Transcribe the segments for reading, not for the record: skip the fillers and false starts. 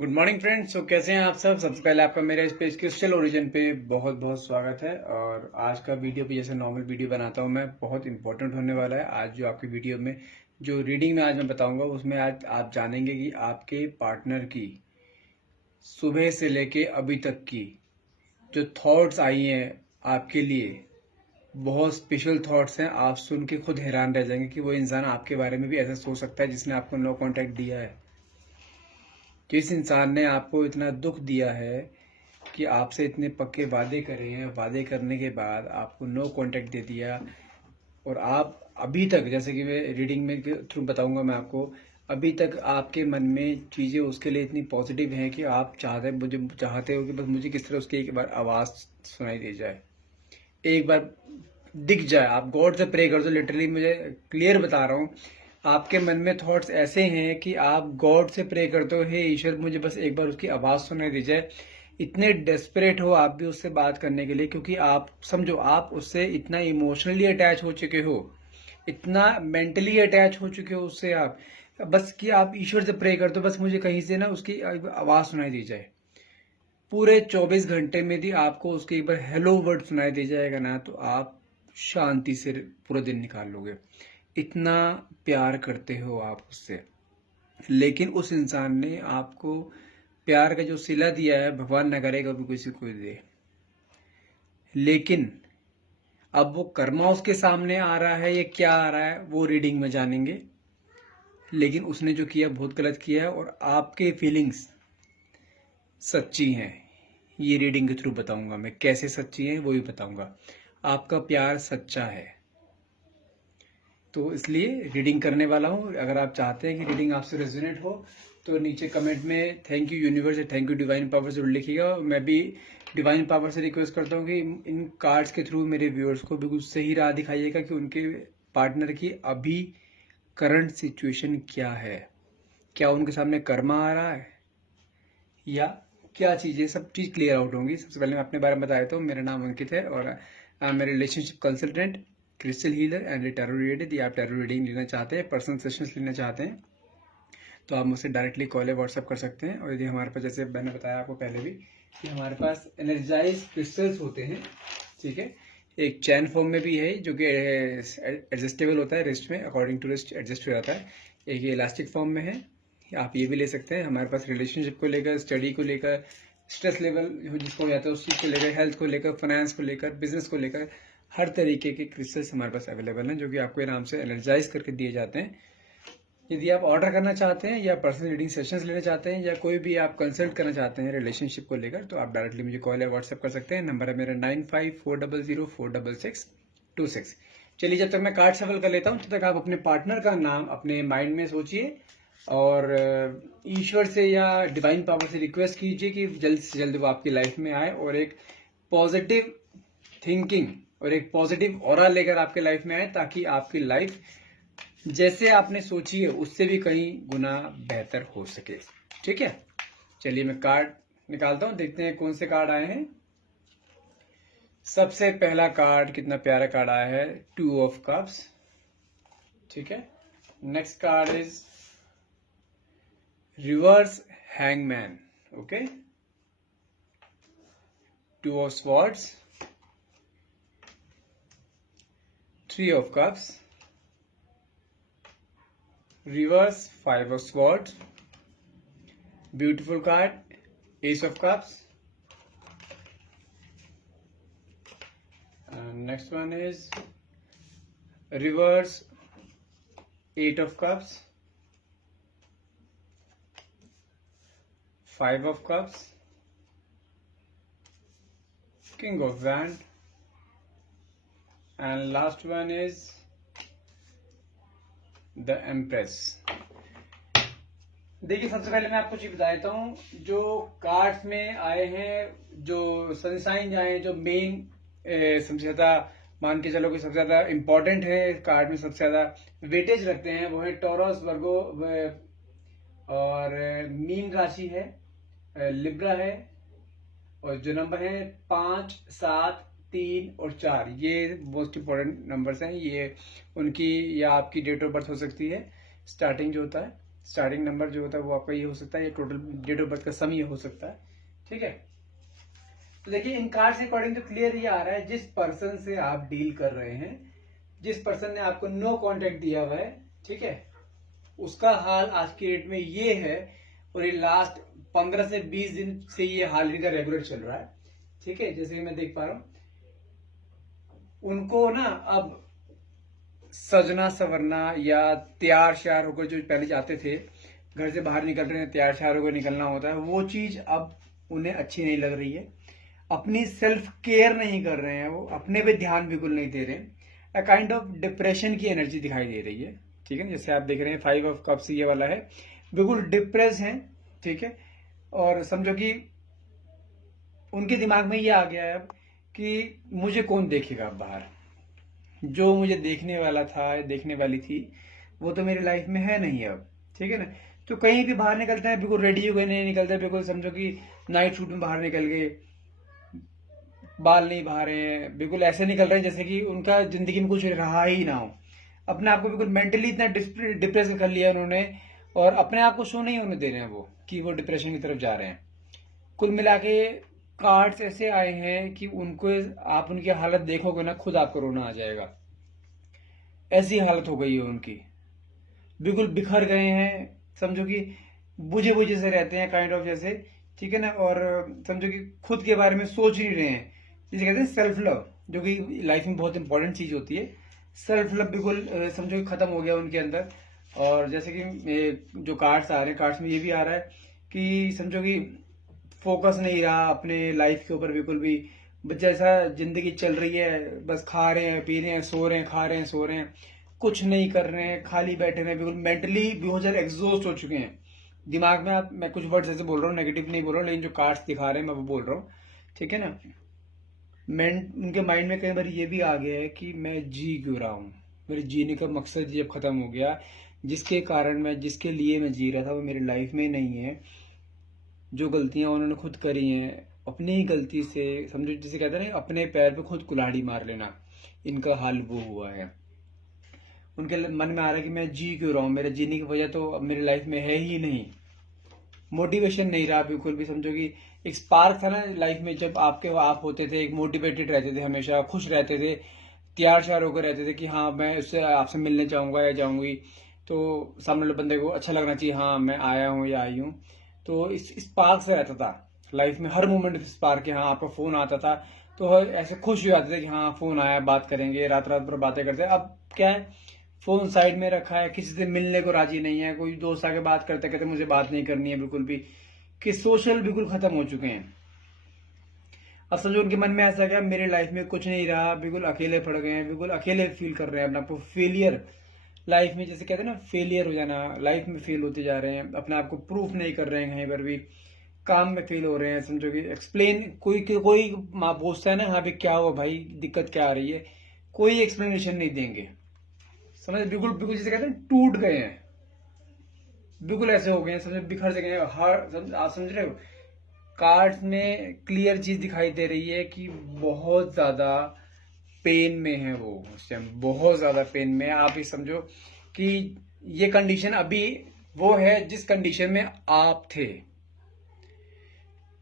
Good morning friends. कैसे हैं आप सब। सबसे पहले आपका मेरे स्पेस क्रिस्टल ओरिजिन पे बहुत बहुत स्वागत है। और आज का वीडियो भी जैसे नॉर्मल वीडियो बनाता हूं मैं, बहुत इंपॉर्टेंट होने वाला है। आज जो आपकी वीडियो में जो रीडिंग में आज मैं बताऊंगा उसमें आज आप जानेंगे कि आपके पार्टनर की सुबह से लेके अभी तक की जो थॉट्स आई हैं आपके लिए, बहुत स्पेशल थॉट्स हैं। आप सुन के खुद हैरान रह जाएंगे कि वो इंसान आपके बारे में भी ऐसा सोच सकता है जिसने आपको नो कॉन्टैक्ट दिया है। जिस इंसान ने आपको इतना दुख दिया है कि आपसे इतने पक्के वादे करे हैं, वादे करने के बाद आपको नो कांटेक्ट दे दिया, और आप अभी तक, जैसे कि मैं रीडिंग में के थ्रू बताऊंगा मैं आपको, अभी तक आपके मन में चीज़ें उसके लिए इतनी पॉजिटिव हैं कि आप चाहते हो कि बस मुझे किस तरह उसकी एक बार आवाज़ सुनाई दे जाए, एक बार दिख जाए। आप गॉड से प्रे कर दो, लिटरली मुझे क्लियर बता रहा हूँ। आपके मन में थॉट्स ऐसे हैं कि आप गॉड से प्रे करते हो, हे ईश्वर मुझे बस एक बार उसकी आवाज़ सुनाई दी जाए। इतने डेस्परेट हो आप भी उससे बात करने के लिए, क्योंकि आप समझो आप उससे इतना इमोशनली अटैच हो चुके हो, इतना मेंटली अटैच हो चुके हो उससे आप, बस कि आप ईश्वर से प्रे करते हो बस मुझे कहीं से ना उसकी आवाज़ सुनाई दी जाए। पूरे 24 घंटे में भी आपको उसके एक बार हेलो वर्ड सुनाई दे जाएगा ना, तो आप शांति से पूरा दिन निकाल लोगे। इतना प्यार करते हो आप उससे। लेकिन उस इंसान ने आपको प्यार का जो सिला दिया है, भगवान न करे कभी किसी को दे, लेकिन अब वो कर्मा उसके सामने आ रहा है या क्या आ रहा है वो रीडिंग में जानेंगे। लेकिन उसने जो किया बहुत गलत किया है, और आपके फीलिंग्स सच्ची हैं। ये रीडिंग के थ्रू बताऊंगा मैं कैसे सच्ची हैं, वो भी बताऊंगा। आपका प्यार सच्चा है, तो इसलिए रीडिंग करने वाला हूँ। अगर आप चाहते हैं कि रीडिंग आपसे रेजोनेट हो तो नीचे कमेंट में थैंक यू यूनिवर्स या थैंक यू डिवाइन पावर जरूर लिखिएगा। मैं भी डिवाइन पावर से रिक्वेस्ट करता हूँ कि इन कार्ड्स के थ्रू मेरे व्यूअर्स को बिल्कुल सही राह दिखाइएगा कि उनके पार्टनर की अभी करंट सिचुएशन क्या है, क्या उनके सामने कर्मा आ रहा है या क्या चीज़ें, सब चीज़ क्लियर आउट होंगी। सबसे पहले मैं अपने बारे में बताया तो मेरा नाम अंकित है और मैं relationship consultant, crystal healer and tarot reader. यदि आप टैरो रीडिंग लेना चाहते हैं, पर्सनल सेशंस लेना चाहते हैं, तो आप मुझसे डायरेक्टली कॉल या व्हाट्सअप कर सकते हैं। और यदि हमारे पास, जैसे मैंने बताया आपको पहले भी, कि हमारे पास एनर्जाइज क्रिस्टल्स होते हैं, ठीक है। एक चैन फॉर्म में भी है जो कि एडजस्टेबल होता है, रिस्ट में अकॉर्डिंग टू रिस्ट एडजस्ट हो जाता है। एक ये इलास्टिक फॉर्म में है, आप ये भी ले सकते हैं। हमारे पास रिलेशनशिप को लेकर, स्टडी को लेकर, स्ट्रेस लेवल जिसको हो जाता है उस चीज़ को लेकर, हेल्थ को लेकर, फाइनेंस को लेकर, बिजनेस को लेकर, हर तरीके के क्रिस्टल्स हमारे पास अवेलेबल हैं जो कि आपको आराम से एनर्जाइज करके दिए जाते हैं। यदि आप ऑर्डर करना चाहते हैं या पर्सनल रीडिंग सेशंस लेना चाहते हैं या कोई भी आप कंसल्ट करना चाहते हैं रिलेशनशिप को लेकर, तो आप डायरेक्टली मुझे कॉल या व्हाट्सएप कर सकते हैं। नंबर है मेरा 9540046626। चलिए, जब तक मैं कार्ड सफल कर लेता हूँ तब तक आप अपने पार्टनर का नाम अपने माइंड में सोचिए और ईश्वर से या डिवाइन पावर से रिक्वेस्ट कीजिए कि जल्द से जल्द वो आपकी लाइफ में आए और एक पॉजिटिव थिंकिंग और एक पॉजिटिव ऑरा लेकर आपके लाइफ में आए, ताकि आपकी लाइफ जैसे आपने सोची है उससे भी कहीं गुना बेहतर हो सके। ठीक है, चलिए मैं कार्ड निकालता हूं, देखते हैं कौन से कार्ड आए हैं। सबसे पहला कार्ड, कितना प्यारा कार्ड आया है, 2 ऑफ कप्स। ठीक है, next card is reverse hangman. Okay, 2 of swords, 3 of cups, reverse 5 of swords, beautiful card, ace of cups, and next one is reverse 8 of cups, 5 of cups, king of wand, and last one is the empress. देखिए, सबसे पहले मैं आपको चीज बता देता हूँ, जो कार्ड्स में आए हैं, जो सनसाइन आए हैं, जो मेन सबसे ज्यादा मान के चलो कि सबसे ज्यादा इंपॉर्टेंट है, कार्ड में सबसे ज्यादा वेटेज रखते हैं, वो है टॉरस, वर्गो और मीन राशि है, लिब्रा है, और जो नंबर है 5, 7, 3 और 4, ये मोस्ट इंपॉर्टेंट नंबर्स हैं। ये उनकी या आपकी डेट ऑफ बर्थ हो सकती है, स्टार्टिंग जो होता है। स्टार्टिंग नंबर जो होता है वो आपका ये हो सकता है, या टोटल डेट ऑफ बर्थ का सम ये हो सकता है। ठीक है, तो देखिए इन कार्ड से अकॉर्डिंग तो क्लियर ये आ रहा है, जिस पर्सन से आप डील कर रहे हैं, जिस पर्सन ने आपको नो कांटेक्ट दिया हुआ है, ठीक है, उसका हाल आज की डेट में ये है, और ये लास्ट 15 से 20 दिन से ये हाल इनका रेगुलर चल रहा है। ठीक है, जैसे मैं देख पा रहा हूं, उनको ना अब सजना सवरना या तैयार श्यार होकर जो पहले जाते थे, घर से बाहर निकल रहे हैं तैयार श्यार होकर निकलना होता है, वो चीज अब उन्हें अच्छी नहीं लग रही है। अपनी सेल्फ केयर नहीं कर रहे हैं, वो अपने पे ध्यान बिल्कुल नहीं दे रहे हैं। अ काइंड ऑफ डिप्रेशन की एनर्जी दिखाई दे रही है। ठीक है, जैसे आप देख रहे हैं 5 ऑफ कप्स ये वाला है, बिल्कुल डिप्रेस हैं। ठीक है, और समझो कि उनके दिमाग में ये आ गया है अब कि मुझे कौन देखेगा अब बाहर, जो मुझे देखने वाला था, देखने वाली थी, वो तो मेरी लाइफ में है नहीं अब। ठीक है ना, तो कहीं भी बाहर निकलते हैं बिल्कुल रेडी हो गए, नहीं निकलते बिल्कुल समझो कि नाइट सूट में बाहर निकल गए, बाल नहीं बहा रहे हैं, बिल्कुल ऐसे निकल रहे हैं जैसे कि उनका जिंदगी में कुछ रहा ही ना हो। अपने आप को बिल्कुल मेंटली इतना डिप्रेस कर लिया उन्होंने, और अपने आप को शो नहीं होने दे रहे हैं वो कि वो डिप्रेशन की तरफ जा रहे हैं। कुल मिला के कार्ड्स ऐसे आए हैं कि उनको, आप उनकी हालत देखोगे ना, खुद आपको रोना आ जाएगा। ऐसी हालत हो गई है उनकी, बिल्कुल बिखर गए हैं, समझो कि बुझे बुझे से रहते हैं काइंड ऑफ जैसे। ठीक है ना, और समझो कि खुद के बारे में सोच नहीं रहे हैं, जिसे कहते हैं सेल्फ लव, जो कि लाइफ में बहुत इंपॉर्टेंट चीज होती है। सेल्फ लव बिल्कुल समझो कि खत्म हो गया उनके अंदर। और जैसे कि जो कार्ड्स आ रहे हैं, कार्ड्स में ये भी आ रहा है कि समझो कि फोकस नहीं रहा अपने लाइफ के ऊपर बिल्कुल भी, जैसा जिंदगी चल रही है, बस खा रहे हैं, पी रहे हैं, सो रहे हैं, खा रहे हैं, सो रहे हैं, कुछ नहीं कर रहे हैं, खाली बैठे रहे, बिल्कुल मेंटली बहुत ज्यादा एग्जॉस्ट हो चुके हैं। दिमाग में, आप, मैं कुछ वर्ड्स ऐसे बोल रहा हूँ, नेगेटिव नहीं बोल रहा हूँ, लेकिन जो कार्ड्स दिखा रहे हैं मैं वो बोल रहा हूँ। ठीक है ना, उनके माइंड में कई बार ये भी आ गया है कि मैं जी क्यों रहा हूँ, मेरे जीने का मकसद जब खत्म हो गया, जिसके कारण मैं, जिसके लिए मैं जी रहा था, वो मेरी लाइफ में नहीं है। जो गलतियां उन्होंने खुद करी हैं, अपनी ही गलती से, समझो जिसे कहते हैं ना, अपने पैर पे खुद कुल्हाड़ी मार लेना, इनका हाल वो हुआ है। उनके मन में आ रहा है कि मैं जी क्यों रहा हूँ, मेरे जीने की वजह तो अब मेरी लाइफ में है ही नहीं, मोटिवेशन नहीं रहा बिल्कुल भी। समझो कि एक स्पार्क था ना लाइफ में, जब आप होते थे, एक मोटिवेटेड रहते थे, हमेशा खुश रहते थे, तैयार श्यार होकर रहते थे कि हाँ मैं उससे, आपसे मिलने जाऊंगा या जाऊंगी, तो सामने वाले बंदे को अच्छा लगना चाहिए, हाँ मैं आया हूँ या आई हूँ। तो इस स्पार्क से रहता था लाइफ में, हर मोमेंट स्पार्क के। हाँ, आपका फोन आता था तो ऐसे खुश हो जाते थे कि हाँ फोन आया, बात करेंगे, रात रात भर बातें करते। अब क्या है, फोन साइड में रखा है, किसी से मिलने को राजी नहीं है, कोई दोस्त आके बात करते कहते मुझे बात नहीं करनी है बिल्कुल भी, कि सोशल बिल्कुल खत्म हो चुके हैं। अब समझो उनके मन में ऐसा क्या, मेरी लाइफ में कुछ नहीं रहा, बिल्कुल अकेले पड़ गए हैं, बिल्कुल अकेले फील कर रहे हैं अपने आपको, फेलियर लाइफ में, जैसे कहते हैं ना फेलियर हो जाना, लाइफ में फेल होते जा रहे हैं, अपने आप को प्रूफ नहीं कर रहे हैं कहीं पर भी, काम में फेल हो रहे हैं। समझो कि एक्सप्लेन, कोई माँ पूछता है ना, हाँ भी क्या हुआ भाई, दिक्कत क्या आ रही है, कोई एक्सप्लेनेशन नहीं देंगे। समझ, बिल्कुल बिल्कुल जिसे कहते हैं टूट गए हैं, बिल्कुल ऐसे हो गए हैं, समझ बिखर से गए हैं। आप समझ रहे हो, कार्ड्स में क्लियर चीज दिखाई दे रही है कि बहुत ज्यादा पेन में है वो, उस टाइम बहुत ज्यादा पेन में है। आप ही समझो कि ये कंडीशन अभी वो है जिस कंडीशन में आप थे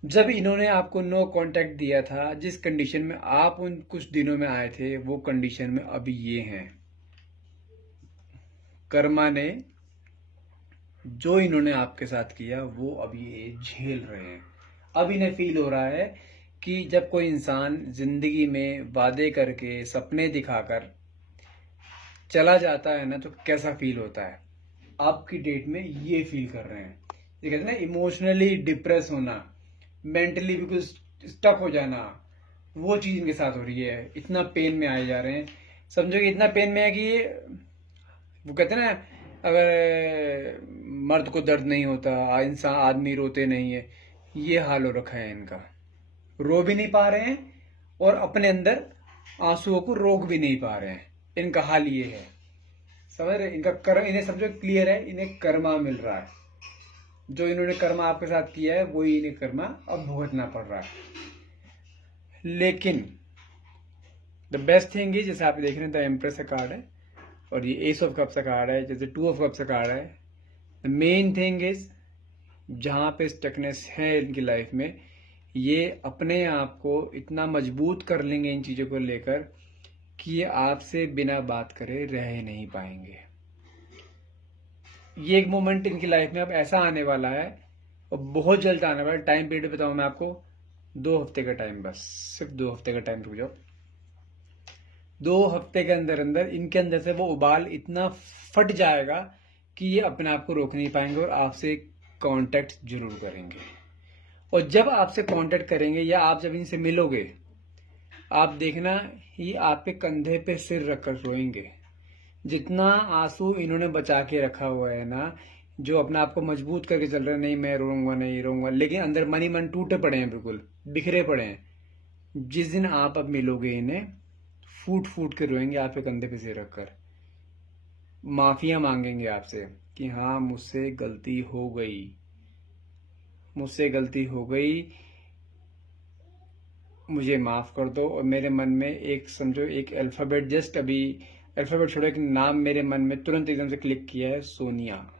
जब इन्होंने आपको नो कांटेक्ट दिया था, जिस कंडीशन में आप उन कुछ दिनों में आए थे, वो कंडीशन में अभी ये हैं। कर्मा ने जो इन्होंने आपके साथ किया वो अभी ये झेल रहे हैं। अब इन्हें फील हो रहा है कि जब कोई इंसान जिंदगी में वादे करके, सपने दिखाकर चला जाता है ना, तो कैसा फील होता है। आपकी डेट में ये फील कर रहे हैं, ये कहते हैं ना इमोशनली डिप्रेस होना, मेंटली बिल्कुल स्टक हो जाना, वो चीज इनके साथ हो रही है। इतना पेन में आए जा रहे हैं, समझो कि इतना पेन में है कि वो कहते हैं ना, अगर मर्द को दर्द नहीं होता, इंसान आदमी रोते नहीं है, ये हाल हो रखा है इनका। रो भी नहीं पा रहे हैं और अपने अंदर आंसुओं को रोक भी नहीं पा रहे हैं, इनका हाल ये है। समझ रहे, इनका कर्म, इन्हें समझो क्लियर है, इन्हें कर्मा मिल रहा है, जो इन्होंने कर्मा आपके साथ किया है वही इन्हें कर्मा अब भुगतना पड़ रहा है। लेकिन द बेस्ट थिंग इज, जैसे आप देख रहे हैं, द एम्प्रेस का कार्ड है और ये एस ऑफ कप्स का कार्ड है, जैसे 2 ऑफ कप्स का कार्ड है, द मेन थिंग इज, जहाँ पे स्टकनेस है इनकी लाइफ में, ये अपने आप को इतना मजबूत कर लेंगे इन चीज़ों को लेकर कि ये आपसे बिना बात करे रह ही नहीं पाएंगे। ये एक मोमेंट इनकी लाइफ में अब ऐसा आने वाला है और बहुत जल्द आने वाला है। टाइम पीरियड बताऊँ मैं आपको, 2 हफ्ते का टाइम, बस सिर्फ 2 हफ्ते का टाइम रुक जाओ। 2 हफ्ते के अंदर अंदर इनके अंदर से वो उबाल इतना फट जाएगा कि ये अपने आप को रोक नहीं पाएंगे और आपसे कांटेक्ट जरूर करेंगे। और जब आपसे कांटेक्ट करेंगे या आप जब इनसे मिलोगे, आप देखना ये आपके कंधे पे सिर रखकर रोएंगे। जितना आंसू इन्होंने बचा के रखा हुआ है ना, जो अपने आप को मजबूत करके चल रहे हैं, नहीं मैं रोऊंगा नहीं रोऊंगा, लेकिन अंदर मन ही मन टूटे पड़े हैं, बिल्कुल बिखरे पड़े हैं। जिस दिन आप अब मिलोगे इन्हें, फूट फूट के रोएंगे आपके कंधे पे सिर रखकर, माफिया मांगेंगे आपसे कि हाँ मुझसे गलती हो गई, मुझसे गलती हो गई, मुझे माफ कर दो। और मेरे मन में एक समझो एक अल्फाबेट, जस्ट अभी अल्फाबेट छोड़ो, एक नाम मेरे मन में तुरंत एकदम से क्लिक किया है, सोनिया।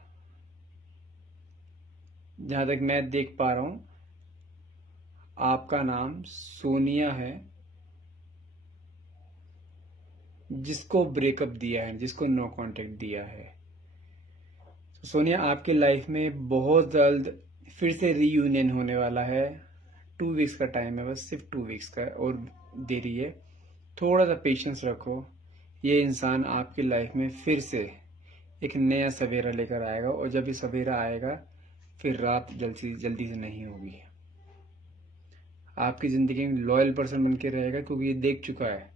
जहां तक मैं देख पा रहा हूं आपका नाम सोनिया है, जिसको ब्रेकअप दिया है, जिसको नो कांटेक्ट दिया है। तो सोनिया आपकी लाइफ में बहुत जल्द फिर से रीयूनियन होने वाला है। 2 वीक्स का टाइम है, बस सिर्फ 2 वीक्स का और देरी है। थोड़ा सा पेशेंस रखो, ये इंसान आपकी लाइफ में फिर से एक नया सवेरा लेकर आएगा। और जब ये सवेरा आएगा, फिर रात जल्दी से नहीं होगी। आपकी जिंदगी में लॉयल पर्सन बन के रहेगा, क्योंकि ये देख चुका है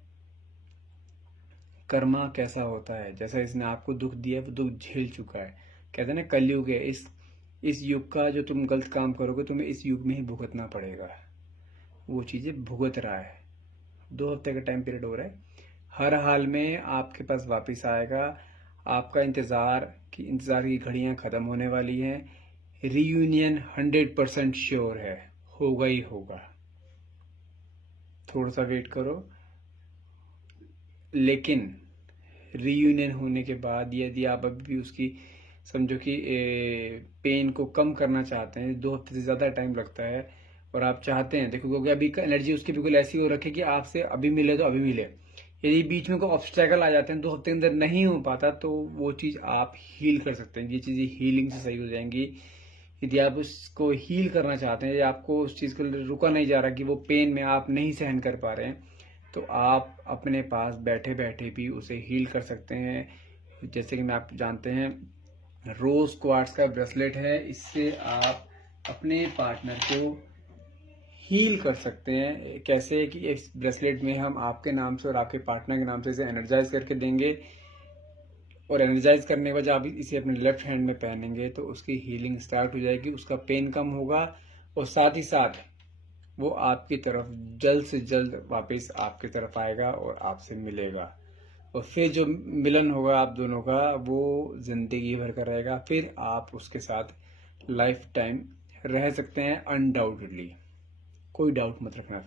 कर्मा कैसा होता है। जैसा इसने आपको दुख दिया है, वो दुख झेल चुका है। कहते हैं ना, कलयुग है, इस युग का जो तुम गलत काम करोगे, तुम्हें इस युग में ही भुगतना पड़ेगा। वो चीजें भुगत रहा है। 2 हफ्ते का टाइम पीरियड हो रहा है, हर हाल में आपके पास वापस आएगा। आपका इंतजार की घड़ियां खत्म होने वाली हैं। रीयूनियन 100% श्योर है, होगा ही होगा। थोड़ा सा वेट करो, लेकिन रीयूनियन होने के बाद यदि आप अभी भी उसकी समझो कि पेन को कम करना चाहते हैं, 2 हफ्ते से ज़्यादा टाइम लगता है, और आप चाहते हैं, देखो क्योंकि अभी एनर्जी उसकी बिल्कुल ऐसी हो रखी है कि आपसे अभी मिले तो अभी मिले। यदि बीच में कोई ऑब्स्टेकल आ जाते हैं, 2 हफ्ते के अंदर नहीं हो पाता, तो वो चीज़ आप हील कर सकते हैं। ये चीज़ें हीलिंग से सही हो जाएंगी। यदि आप उसको हील करना चाहते हैं, या आपको उस चीज़ को रुका नहीं जा रहा कि वो पेन में आप नहीं सहन कर पा रहे हैं, तो आप अपने पास बैठे बैठे भी उसे हील कर सकते हैं। जैसे कि मैं आप जानते हैं, रोज क्वार्ट्स का ब्रेसलेट है, इससे आप अपने पार्टनर को हील कर सकते हैं। कैसे कि इस ब्रेसलेट में हम आपके नाम से और आपके पार्टनर के नाम से इसे एनर्जाइज करके देंगे, और एनर्जाइज करने के बाद जब आप इसे अपने लेफ्ट हैंड में पहनेंगे, तो उसकी हीलिंग स्टार्ट हो जाएगी, उसका पेन कम होगा, और साथ ही साथ वो आपकी तरफ जल्द से जल्द वापस आपकी तरफ आएगा और आपसे मिलेगा। और फिर जो मिलन होगा आप दोनों का, वो जिंदगी भर का रहेगा। फिर आप उसके साथ लाइफ टाइम रह सकते हैं अनडाउटेडली, कोई डाउट मत रखना।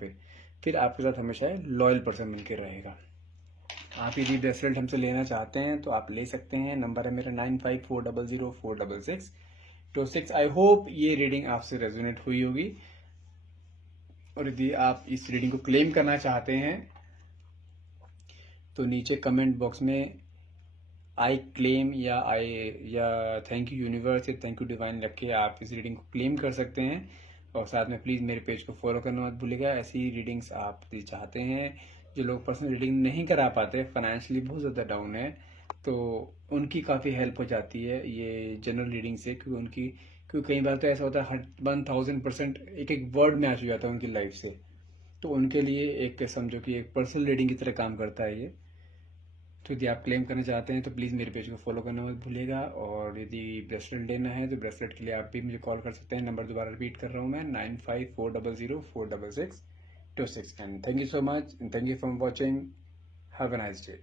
फिर आपके साथ हमेशा लॉयल पर्सन बन के रहेगा। आप यदि ब्रेसलेट हमसे लेना चाहते हैं तो आप ले सकते हैं। नंबर है मेरा 9540046626। आई होप ये रीडिंग आपसे रेजोनेट हुई होगी। और यदि आप इस रीडिंग को क्लेम करना चाहते हैं, तो नीचे कमेंट बॉक्स में आई क्लेम या थैंक यू यूनिवर्स या थैंक यू डिवाइन रख के आप इस रीडिंग को क्लेम कर सकते हैं। और साथ में प्लीज़ मेरे पेज को फॉलो करना मत भूलिएगा। ऐसी रीडिंग्स आप चाहते हैं, जो लोग पर्सनल रीडिंग नहीं करा पाते, फाइनेंशियली बहुत ज़्यादा डाउन है, तो उनकी काफ़ी हेल्प हो जाती है ये जनरल रीडिंग से। क्योंकि कई बार तो ऐसा होता है 1000% एक वर्ड में आ जाता है उनकी लाइफ से, तो उनके लिए एक समझो कि एक पर्सनल रीडिंग की तरह काम करता है ये। तो यदि आप क्लेम करना चाहते हैं तो प्लीज़ मेरे पेज को फॉलो करना मत भूलिएगा। और यदि ब्रेसलेट लेना है तो ब्रेसलेट के लिए आप भी मुझे कॉल कर सकते हैं। नंबर दोबारा रिपीट कर रहा हूँ मैं, 9540046626। And thank you so much, and thank you for watching. Have a nice day.